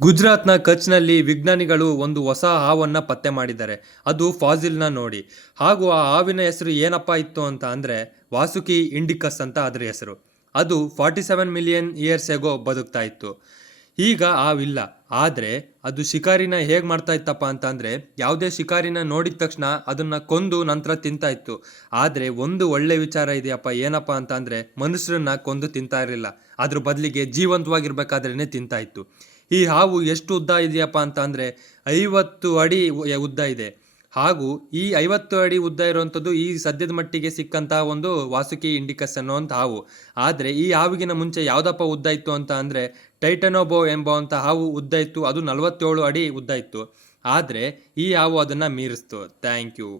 ಗುಜರಾತ್ನ ಕಚ್ನಲ್ಲಿ ವಿಜ್ಞಾನಿಗಳು ಒಂದು ಹೊಸ ಹಾವನ್ನು ಪತ್ತೆ ಮಾಡಿದ್ದಾರೆ. ಅದು ಫಾಸಿಲ್ನ ನೋಡಿ. ಹಾಗೂ ಆ ಹಾವಿನ ಹೆಸರು ಏನಪ್ಪ ಇತ್ತು ಅಂತ ಅಂದರೆ ವಾಸುಕಿ ಇಂಡಿಕಸ್ ಅಂತ ಅದರ ಹೆಸರು. ಅದು 47 ಮಿಲಿಯನ್ ಇಯರ್ಸ್ ಎಗೋ ಬದುಕ್ತಾ ಇತ್ತು. ಈಗ ಹಾವಿಲ್ಲ. ಆದರೆ ಅದು ಶಿಕಾರಿನ ಹೇಗೆ ಮಾಡ್ತಾ ಇತ್ತಪ್ಪ ಅಂತ ಅಂದರೆ ಯಾವುದೇ ಶಿಕಾರಿನ ನೋಡಿದ ತಕ್ಷಣ ಅದನ್ನು ಕೊಂದು ನಂತರ ತಿಂತಾ ಇತ್ತು. ಆದರೆ ಒಂದು ಒಳ್ಳೆ ವಿಚಾರ ಇದೆಯಪ್ಪ, ಏನಪ್ಪ ಅಂತ ಅಂದರೆ ಮನುಷ್ಯರನ್ನ ಕೊಂದು ತಿಂತಾ ಇರಲಿಲ್ಲ. ಅದ್ರ ಬದಲಿಗೆ ಜೀವಂತವಾಗಿರ್ಬೇಕಾದ್ರೇ ತಿಂತಾ ಇತ್ತು. ಈ ಹಾವು ಎಷ್ಟು ಉದ್ದ ಇದೆಯಪ್ಪ ಅಂತ ಅಂದರೆ 50 ಅಡಿ ಉದ್ದ ಇದೆ. ಹಾಗೂ ಈ 50 ಅಡಿ ಉದ್ದ ಇರುವಂಥದ್ದು ಈ ಸದ್ಯದ ಮಟ್ಟಿಗೆ ಸಿಕ್ಕಂತಹ ಒಂದು ವಾಸುಕಿ ಇಂಡಿಕಸ್ ಅನ್ನೋಂಥ ಹಾವು. ಆದರೆ ಈ ಹಾವಿಗಿನ ಮುಂಚೆ ಯಾವುದಪ್ಪ ಉದ್ದ ಇತ್ತು ಅಂತ ಅಂದರೆ ಟೈಟನೋಬೋ ಎಂಬುವಂಥ ಹಾವು ಉದ್ದ ಇತ್ತು. ಅದು 47 ಅಡಿ ಉದ್ದ ಇತ್ತು. ಆದರೆ ಈ ಹಾವು ಅದನ್ನು ಮೀರಿಸ್ತು. Thank you.